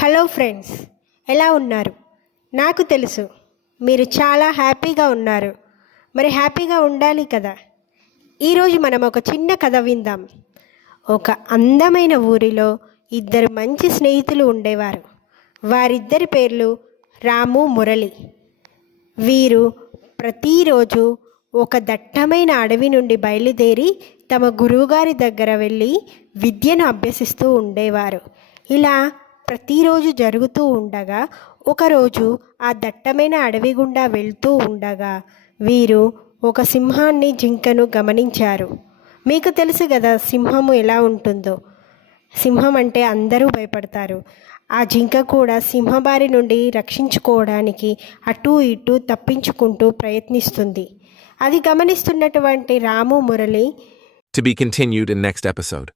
Hello friends, ఎలా ఉన్నారు? నాకు తెలుసు మీరు చాలా హ్యాపీగా ఉన్నారు. మరి హ్యాపీగా ఉండాలి కదా. ఈరోజు మనం ఒక చిన్న కథ విందాం. ఒక అందమైన ఊరిలో ఇద్దరు మంచి స్నేహితులు ఉండేవారు. వారిద్దరి పేర్లు రాము, మురళి. వీరు ప్రతిరోజు ఒక దట్టమైన అడవి నుండి బయలుదేరి తమ గురువుగారి దగ్గర వెళ్ళి విద్యను అభ్యసిస్తూ ఉండేవారు. ఇలా ప్రతిరోజు జరుగుతూ ఉండగా ఒకరోజు ఆ దట్టమైన అడవి గుండా వెళ్తూ ఉండగా వీరు ఒక సింహాన్ని, జింకను గమనించారు. మీకు తెలుసు కదా సింహము ఎలా ఉంటుందో. సింహం అంటే అందరూ భయపడతారు. ఆ జింక కూడా సింహబారి నుండి రక్షించుకోవడానికి అటూ ఇటూ తప్పించుకుంటూ ప్రయత్నిస్తుంది. అది గమనిస్తున్నటువంటి రాము, Murali To be continued in next episode.